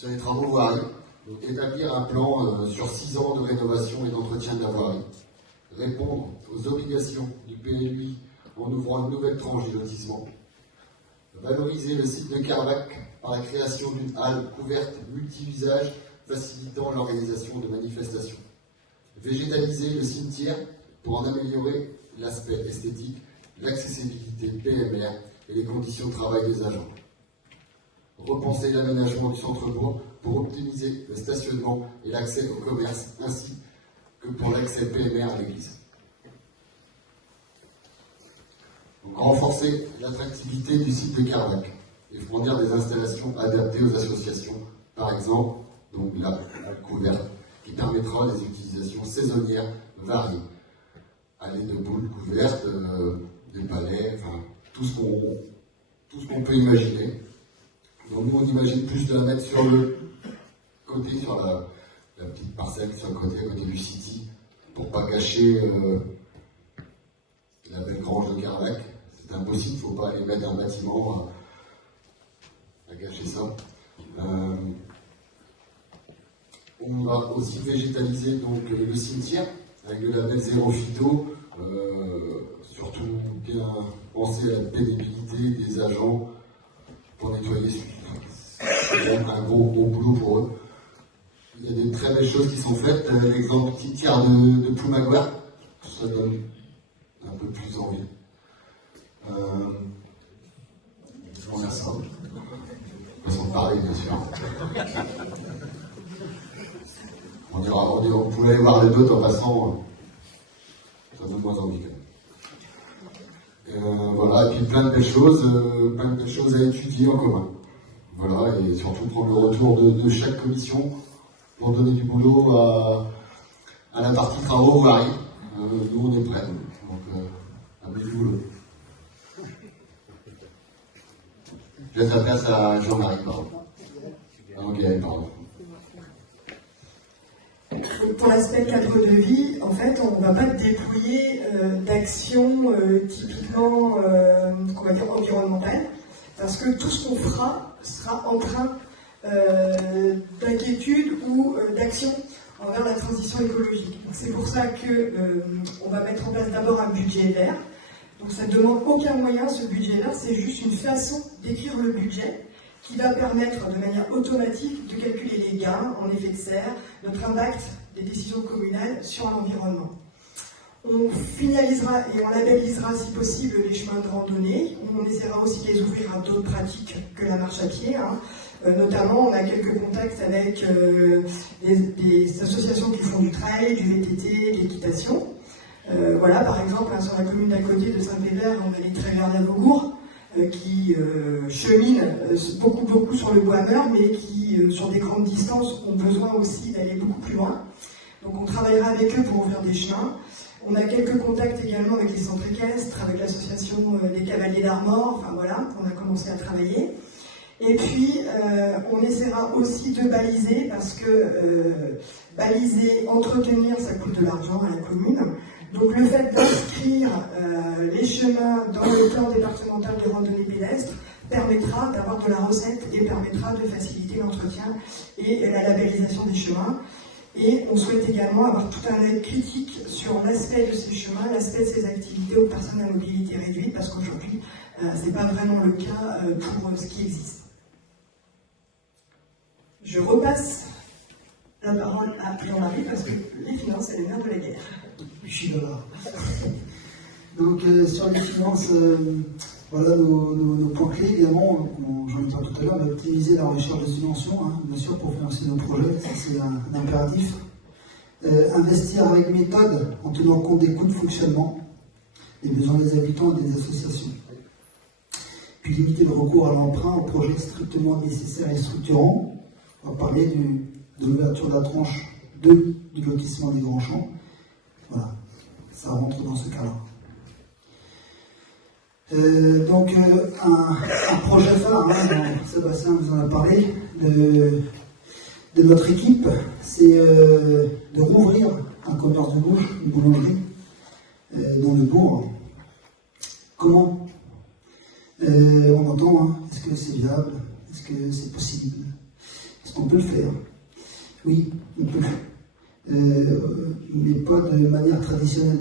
sur les travaux voirie. Donc, établir un plan sur 6 ans de rénovation et d'entretien de la voirie. Répondre aux obligations du PLUI en ouvrant une nouvelle tranche du lotissement. Valoriser le site de Carvac par la création d'une halle couverte multi-usage facilitant l'organisation de manifestations. Végétaliser le cimetière pour en améliorer l'aspect esthétique, l'accessibilité PMR et les conditions de travail des agents. Repenser l'aménagement du centre-bourg pour optimiser le stationnement et l'accès au commerce, ainsi que pour l'accès PMR à l'église. Donc, renforcer l'attractivité du site de Carvac et fournir des installations adaptées aux associations, par exemple, donc la couverte, qui permettra des utilisations saisonnières variées. Allées de boules couvertes, des palais, enfin, tout ce qu'on peut imaginer. Donc nous, on imagine plus de la mettre sur le côté, sur la petite parcelle sur le côté, à côté du City, pour pas gâcher la belle grange de Carvac. C'est impossible, il ne faut pas aller mettre un bâtiment à gâcher ça. On va aussi végétaliser donc, le cimetière avec le label Zéro Phyto, surtout bien penser à la pénibilité des agents pour nettoyer. C'est un gros boulot pour eux. Il y a des très belles choses qui sont faites. L'exemple du cimetière de Ploumagoire, ça donne un peu plus envie. On a ça. On va s'en parler, bien sûr. On pouvait aller voir les d'autres en passant. Ça donne moins envie quand même. Voilà, et puis plein de belles choses à étudier en commun. Voilà, et surtout prendre le retour de chaque commission pour donner du boulot à la partie travaux voirie. Nous, on est prêts. Donc, un bel boulot. Je laisse la place à Jean-Marie, pardon. Ok, pardon. Pour l'aspect cadre de vie, en fait, on ne va pas déployer d'actions typiquement, qu'on va dire, environnementales, parce que tout ce qu'on fera sera empreint d'inquiétude ou d'action envers la transition écologique. C'est pour ça qu'on va mettre en place d'abord un budget vert. Donc ça ne demande aucun moyen, ce budget-là, c'est juste une façon d'écrire le budget qui va permettre de manière automatique de calculer les gains en effet de serre, notre impact des décisions communales sur l'environnement. On finalisera et on labellisera si possible les chemins de randonnée. On essaiera aussi de les ouvrir à d'autres pratiques que la marche à pied. Notamment, on a quelques contacts avec des associations qui font du trail, du VTT, de l'équitation. Voilà, par exemple, sur la commune d'à côté de Saint-Pévert, on a les Trévères d'Avogour qui cheminent beaucoup sur le bois meur, mais qui, sur des grandes distances, ont besoin aussi d'aller beaucoup plus loin. Donc on travaillera avec eux pour ouvrir des chemins. On a quelques contacts également avec les centres équestres, avec l'association des cavaliers d'Armor, enfin voilà, on a commencé à travailler. Et puis, on essaiera aussi de baliser, parce que baliser, entretenir, ça coûte de l'argent à la commune. Donc le fait d'inscrire les chemins dans le plan départemental des randonnées pédestres permettra d'avoir de la recette et permettra de faciliter l'entretien et la labellisation des chemins. Et on souhaite également avoir tout un œil critique sur l'aspect de ces chemins, l'aspect de ces activités aux personnes à mobilité réduite, parce qu'aujourd'hui, ce n'est pas vraiment le cas pour ce qui existe. Je repasse la parole à Jean-Marie, parce que les finances, c'est le nerf de la guerre. Je suis là. Donc, sur les finances, voilà nos points clés, évidemment, j'en ai parlé tout à l'heure, mais optimiser la recherche de subventions, bien sûr, pour financer nos projets, ça c'est un impératif. Investir avec méthode, en tenant compte des coûts de fonctionnement, des besoins des habitants et des associations. Puis limiter le recours à l'emprunt aux projets strictement nécessaires et structurants. On va parler de l'ouverture de la tranche 2 du lotissement des Grands Champs. Voilà, ça rentre dans ce cas-là. Donc, un projet phare, Sébastien vous en a parlé, de notre équipe, c'est de rouvrir un commerce de bouche, une boulangerie, dans le bourg. Comment on entend, est-ce que c'est viable? Est-ce que c'est possible? Est-ce qu'on peut le faire? Oui, on peut. Mais pas de manière traditionnelle.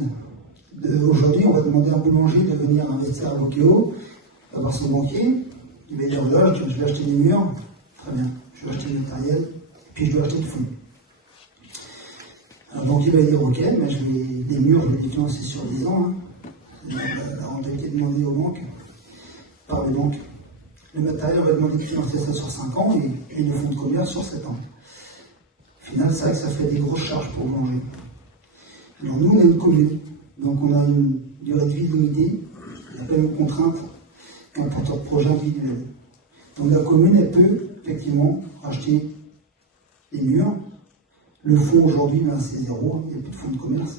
Aujourd'hui, on va demander à un boulanger de venir investir à Bokeo, avoir son banquier. Il va dire voilà, je vais acheter des murs. Très bien, je vais acheter le matériel, puis je dois acheter le fond. Un banquier va dire ok, mais les murs, je vais les financer sur 10 ans. Hein. La rentabilité demandée aux banques, par les banques. Le matériel va demander de financer ça sur 5 ans et le fonds de commerce sur 7 ans. Au final, c'est vrai que ça fait des grosses charges pour manger. Alors nous, on est une commune, donc on a une durée de vie limitée, il n'y a pas de contrainte qu'un porteur de projet individuel. Donc la commune, elle peut effectivement acheter les murs. Le fonds aujourd'hui, ben, c'est zéro, il n'y a plus de fonds de commerce.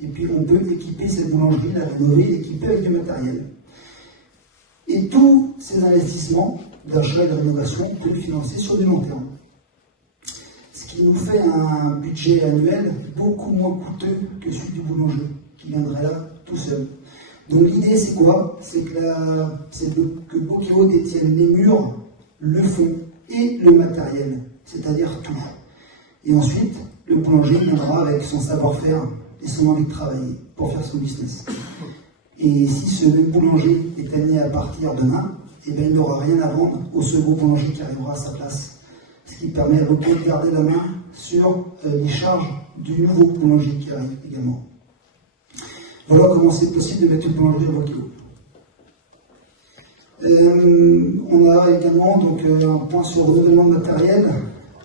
Et puis on peut équiper cette boulangerie, la rénover, l'équiper avec du matériel. Et tous ces investissements d'achat et de rénovation, on peut les financer sur du long terme. Ce qui nous fait un budget annuel beaucoup moins coûteux que celui du boulanger, qui viendrait là tout seul. Donc l'idée c'est quoi? C'est que Bokeo détienne les murs, le fond et le matériel, c'est-à-dire tout. Et ensuite, le boulanger viendra avec son savoir-faire et son envie de travailler pour faire son business. Et si ce même boulanger est amené à partir demain, eh bien, il n'aura rien à vendre au second boulanger qui arrivera à sa place. Ce qui permet à Bokeo de garder la main sur les charges du nouveau boulanger qui arrive également. Voilà comment c'est possible de mettre une boulangerie à Bokeo. On a également donc, un point sur le renouvellement de matériel,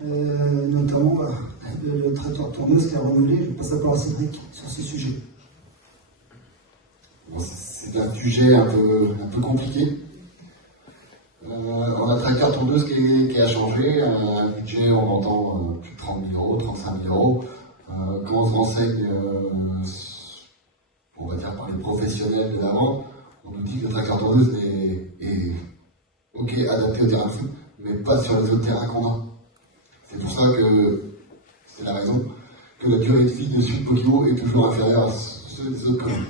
notamment le traiteur tourneuse qui a renouvelé. Je passe la parole à Cédric sur ce sujet. Bon, c'est un sujet un peu compliqué. On a un tracteur tourneuse qui a changé, un budget on entend plus de 30 000 euros, 35 000 euros. Quand on se renseigne, on va dire par les professionnels de la vente, on nous dit que le tracteur tourneuse est ok, adapté au terrain de foot, mais pas sur les autres terrains qu'on a. C'est pour ça que c'est la raison que la durée de vie de suite Bokeo est toujours inférieure à ceux des autres communes.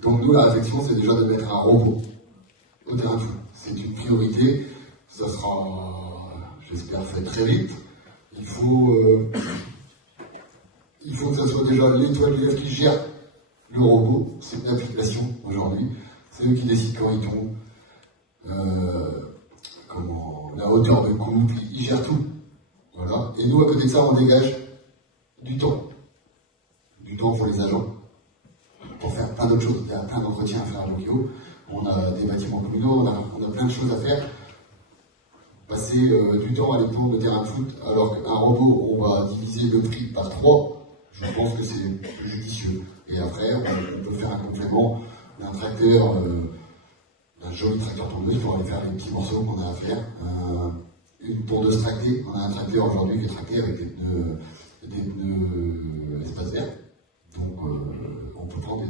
Donc nous, la réflexion, c'est déjà de mettre un robot au terrain de foot. C'est une priorité, ça sera, j'espère, fait très vite. Il faut que ça soit déjà l'étoile du F qui gère le robot. C'est une application aujourd'hui. C'est eux qui décident quand ils tombent, la hauteur de couple, ils gèrent tout. Voilà. Et nous, à côté de ça, on dégage du temps. Du temps pour les agents, pour faire plein d'autres choses. Il y a plein d'entretiens à faire à Bokeo. On a des bâtiments communaux, on a plein de choses à faire. Passer du temps à aller pour le terrain de foot, alors qu'un robot, on va diviser le prix par 3, je pense que c'est plus judicieux. Et après, on peut faire un complément d'un tracteur, d'un joli tracteur tondeuse pour aller faire les petits morceaux qu'on a à faire. Une tondeuse tractée, on a un tracteur aujourd'hui qui est tracté avec des pneus espace vert. Donc on peut prendre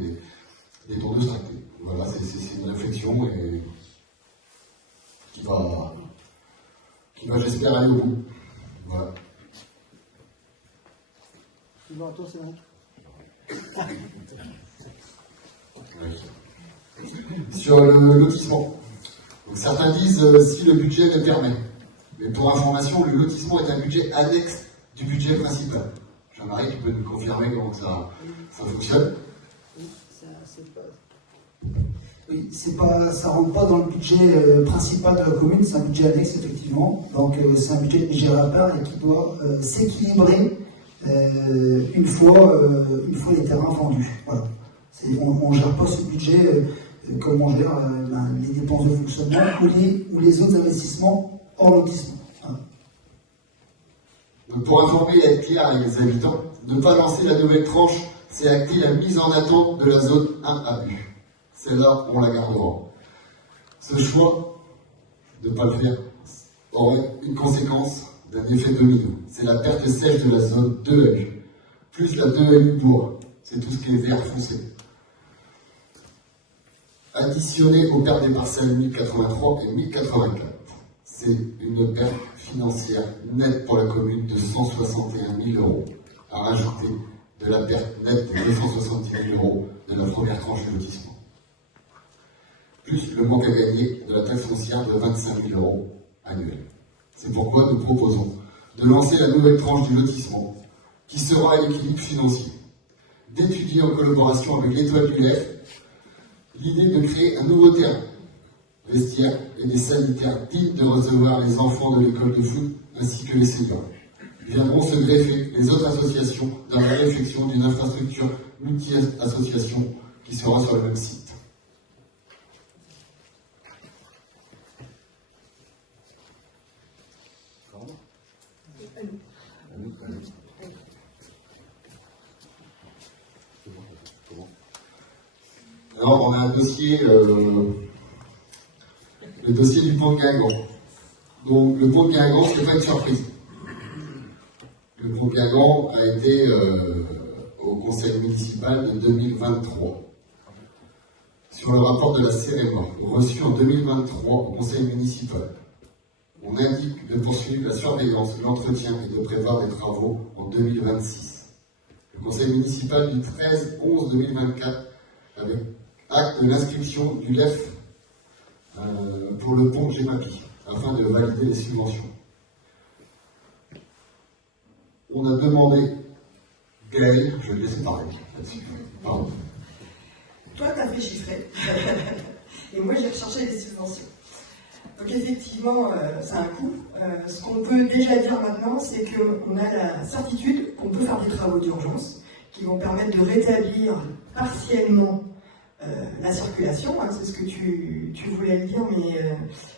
des tondeuses tractées. Voilà, c'est une réflexion et qui va j'espère aller au bout. Voilà. Bonjour à toi, Cédric. Sur le lotissement. Donc, certains disent si le budget le permet. Mais pour information, le lotissement est un budget annexe du budget principal. Jean-Marie, tu peux nous confirmer comment ça fonctionne? Oui, ça ne rentre pas dans le budget principal de la commune, c'est un budget annexe effectivement. Donc c'est un budget géré à part et qui doit s'équilibrer une fois les terrains vendus. Voilà. On ne gère pas ce budget comme on gère les dépenses de fonctionnement ou les autres investissements hors lotissement. Voilà. Donc pour informer et être clair avec les habitants, ne pas lancer la nouvelle tranche, c'est acter la mise en attente de la zone 1A. Celle-là, on la gardera. Ce choix de ne pas le faire aurait une conséquence d'un effet domino. C'est la perte sèche de la zone 2A, plus la 2A bois. C'est tout ce qui est vert foncé. Additionné aux pertes des parcelles 1083 et 1084, c'est une perte financière nette pour la commune de 161 000 euros, à rajouter de la perte nette de 270 000 euros de la première tranche de lotissement, plus le manque à gagner de la taxe foncière de 25 000 euros annuels. C'est pourquoi nous proposons de lancer la nouvelle tranche du lotissement, qui sera à l'équilibre financier, d'étudier en collaboration avec l'Étoile du Lèvre l'idée de créer un nouveau terrain, vestiaire et des sanitaires dignes de recevoir les enfants de l'école de foot ainsi que les seniors. Viendront se greffer les autres associations dans la réflexion d'une infrastructure multi-association qui sera sur le même site. Alors, on a un dossier, le dossier du pont de Guingamp. Donc, le pont de Guingamp, ce n'est pas une surprise. Le pont de Guingamp a été au conseil municipal de 2023. Sur le rapport de la CEREMA, reçu en 2023 au conseil municipal, on indique de poursuivre la surveillance, l'entretien et de prévoir des travaux en 2026. Le conseil municipal du 13/11/2024 avec acte de l'inscription du LEF pour le pont Gemapi, afin de valider les subventions. On a demandé, Gaël, je vais le laisser parler là-dessus. Pardon. Toi, tu as fait chiffrer, et moi, j'ai recherché les subventions. Donc effectivement, ça a un coût. Ce qu'on peut déjà dire maintenant, c'est qu'on a la certitude qu'on peut faire des travaux d'urgence qui vont permettre de rétablir partiellement la circulation, hein, c'est ce que tu voulais le dire, mais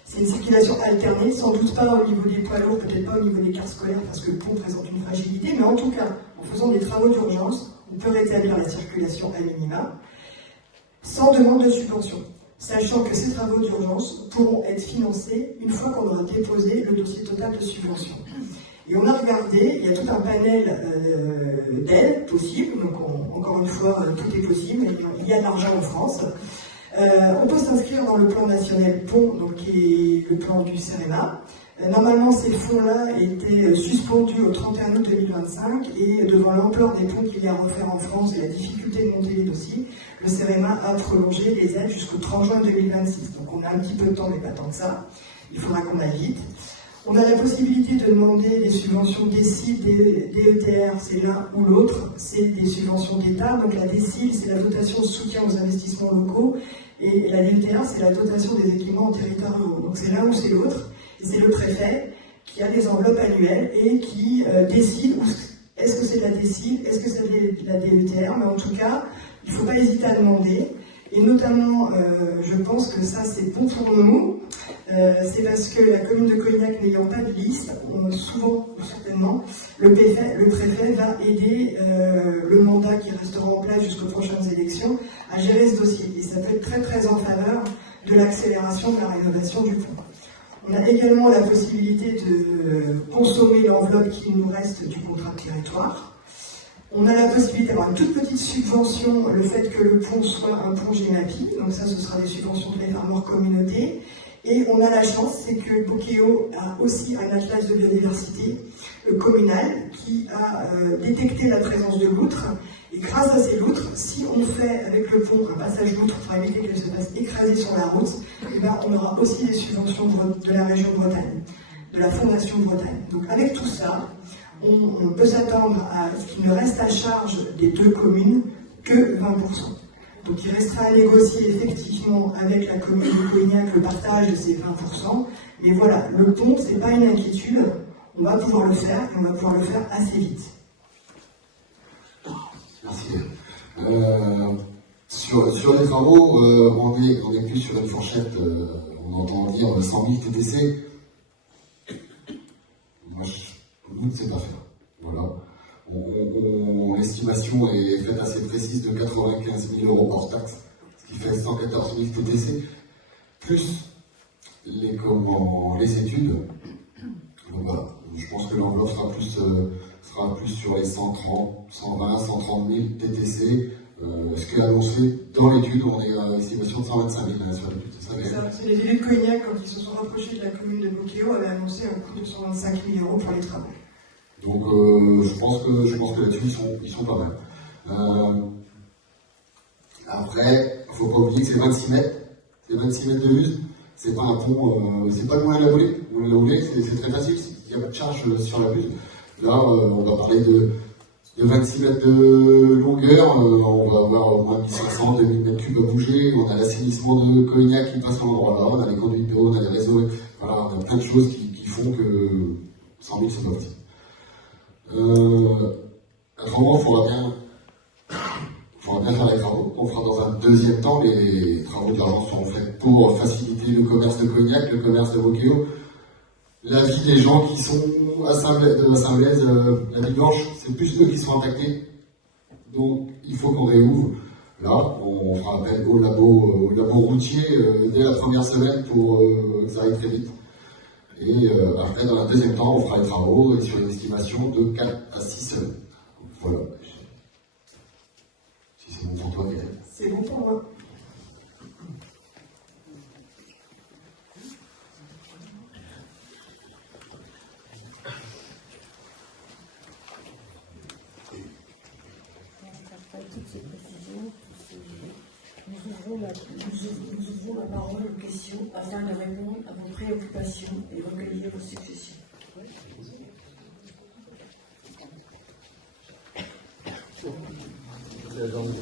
c'est une circulation alternée, sans doute pas au niveau des poids lourds, peut-être pas au niveau des cars scolaires, parce que le pont présente une fragilité, mais en tout cas, en faisant des travaux d'urgence, on peut rétablir la circulation à minima, sans demande de subvention, sachant que ces travaux d'urgence pourront être financés une fois qu'on aura déposé le dossier total de subvention. Et on a regardé, il y a tout un panel d'aides possibles, donc encore une fois, tout est possible, il y a de l'argent en France. On peut s'inscrire dans le plan national pont, donc qui est le plan du CEREMA. Normalement, ces fonds-là étaient suspendus au 31 août 2025 et devant l'ampleur des ponts qu'il y a à refaire en France et la difficulté de monter les dossiers, le CEREMA a prolongé les aides jusqu'au 30 juin 2026. Donc on a un petit peu de temps, mais pas tant que ça. Il faudra qu'on aille vite. On a la possibilité de demander des subventions DECIL, DETR, c'est l'un ou l'autre, c'est des subventions d'État. Donc la DECIL, c'est la dotation de soutien aux investissements locaux, et la DETR, c'est la dotation des équipements en territoire rural. Donc c'est l'un ou c'est l'autre, et c'est le préfet qui a des enveloppes annuelles et qui décide est-ce que c'est de la DECIL, est-ce que c'est de la DETR, mais en tout cas, il ne faut pas hésiter à demander. Et notamment, je pense que ça c'est bon pour nous, c'est parce que la commune de Colignac n'ayant pas de liste, souvent, certainement, le préfet va aider le mandat qui restera en place jusqu'aux prochaines élections à gérer ce dossier. Et ça peut être très très en faveur de l'accélération de la rénovation du pont. On a également la possibilité de consommer l'enveloppe qui nous reste du contrat de territoire. On a la possibilité d'avoir une toute petite subvention, le fait que le pont soit un pont Gemapi, donc ça ce sera des subventions de l'État-mort communauté. Et on a la chance, c'est que Bocéo a aussi un atlas de biodiversité communal qui a détecté la présence de loutres. Et grâce à ces loutres, si on fait avec le pont un passage loutre pour éviter qu'elle se fasse écraser sur la route, et ben on aura aussi des subventions de la région de Bretagne, de la Fondation de Bretagne. Donc avec tout ça, on peut s'attendre à ce qu'il ne reste à charge des deux communes que 20%. Donc il restera à négocier effectivement avec la commune de Colignac le partage de ces 20%. Mais voilà, le pont, ce n'est pas une inquiétude. On va pouvoir le faire et on va pouvoir le faire assez vite. Merci. Sur les travaux, on est plus sur une fourchette, on entend dire 100 000 TTC. Moi, je ne sais pas faire. Voilà. L'estimation est faite assez précise de 95 000 euros hors taxe, ce qui fait 114 000 TTC, plus les études. Donc voilà, je pense que l'enveloppe sera plus sur les 130, 120, 130 000 TTC. Ce qui est annoncé dans l'étude, on est à l'estimation de 125 000 sur l'étude. C'est les élus de Colignac, quand ils se sont rapprochés de la commune de Bocéo, avaient annoncé un coût de 125 000 euros pour les travaux. Donc je pense que là-dessus, ils sont pas mal. Après, il ne faut pas oublier que c'est 26 mètres de use. C'est pas un pont, c'est pas loin de la Boulée. La Boulée, c'est très facile, il n'y a pas de charge sur la buse. Là, on va parler de 26 mètres de longueur, on va avoir au moins 1500, 2000 mètres cubes à bouger, on a l'assainissement de Cognac qui passe à l'endroit-là, on a les conduites d'eau, on a les réseaux, voilà, on a plein de choses qui font que 100 000 c'est pas possible. Autrement, il faudra bien faire les travaux. On fera dans un deuxième temps, les travaux de l'agence seront faits pour faciliter le commerce de Cognac, le commerce de Bocchio. La vie des gens qui sont à Saint-Blaise, la nuit blanche, c'est plus eux qui sont impactés. Donc il faut qu'on réouvre. Là, on fera appel au labo routier dès la première semaine pour que ça aille très vite. Et après, dans un deuxième temps, on fera les travaux sur une estimation de 4 à 6 semaines. Voilà. Si c'est bon pour toi, Gaël. C'est bon pour moi. Après toutes ces précisions, nous ouvrons la parole aux questions afin de répondre à vos préoccupations et recueillir vos suggestions. Donc,